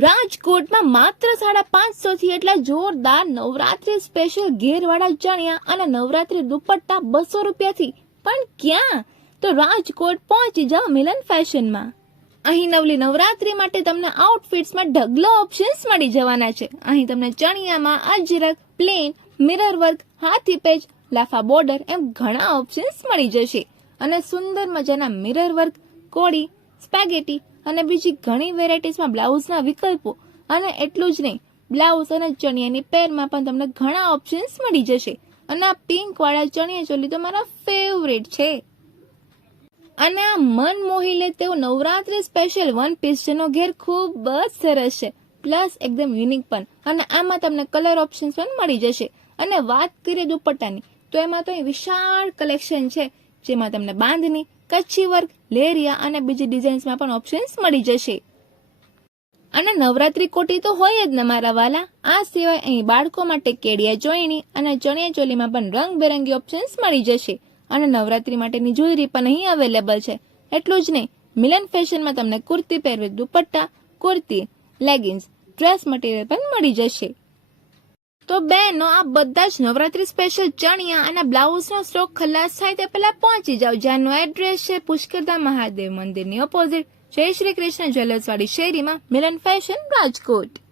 રાજકોટમાં માત્ર 550 થી એટલા જોરદાર નવરાત્રી સ્પેશિયલ ઘેરવાળા ચણિયા અને નવરાત્રી દુપટ્ટા 200 રૂપિયાથી. પણ ક્યાં? તો રાજકોટ પહોંચી જાઓ મિલન ફેશનમાં. અહીં નવલી નવરાત્રી માટે તમને આઉટફિટ્સમાં ઢગલો ઓપ્શન્સ મળી જવાના છે. અહીં તમને ચણિયામાં અજરક, પ્લેન, મિરર વર્ક, હાથી પેચ, લાફા બોર્ડર એમ ઘણા ઓપ્શન્સ મળી જશે. અને સુંદર મજાના મિરર વર્ક, કોડી, સ્પેગેટી અને બીજી ઘણી વેરાયટીઝમાં બ્લાઉઝના વિકલ્પો. અને એટલું જ નહીં, બ્લાઉઝ અને ચણિયાની પેરમાં પણ તમને ઘણા ઓપ્શન્સ મળી જશે. અને આ પિંક વાળા ચણિયા ચોલી તો મારા ફેવરેટ છે. અને આ મન મોહી લે તેવું નવરાત્રી સ્પેશિયલ વન પીસ જેનો ઘેર ખૂબ જ સરસ છે, પ્લસ એકદમ યુનિક પણ. અને આમાં તમને કલર ઓપ્શન્સ પણ મળી જશે. અને વાત કરીએ દુપટ્ટાની, તો એમાં તો વિશાળ કલેક્શન છે, જેમાં તમને બાંધણી, કચ્છી વર્ક, લેરિયા અને બીજી ડિઝાઇન્સમાં પણ ઓપ્શન્સ મળી જશે. અને નવરાત્રી કોટી તો હોય જ ને મારા વાલા. આ સિવાય અહીં બાળકો માટે કેડિયા ચોયણી અને ચણિયા ચોલીમાં પણ રંગબેરંગી ઓપ્શન્સ મળી જશે. અને નવરાત્રી માટેની જ્વેલરી પણ અહીં અવેલેબલ છે. એટલું જ નહીં, મિલન ફેશનમાં તમને કુર્તી પહેરવી dupatta, kurti, leggings, dress material પણ મળી જશે. તો બહેનો, આ બધા જ નવરાત્રી સ્પેશિયલ ચણિયા અને બ્લાઉઝનો સ્ટોક ખલાસ થાય તે પહેલા પહોંચી જાઓ, જેનું એડ્રેસ છે પુષ્કરધામ મહાદેવ મંદિરની ઓપોઝિટ જય શ્રી કૃષ્ણ જ્વેલર્સ વાળી શેરીમાં, મિલન ફેશન, રાજકોટ.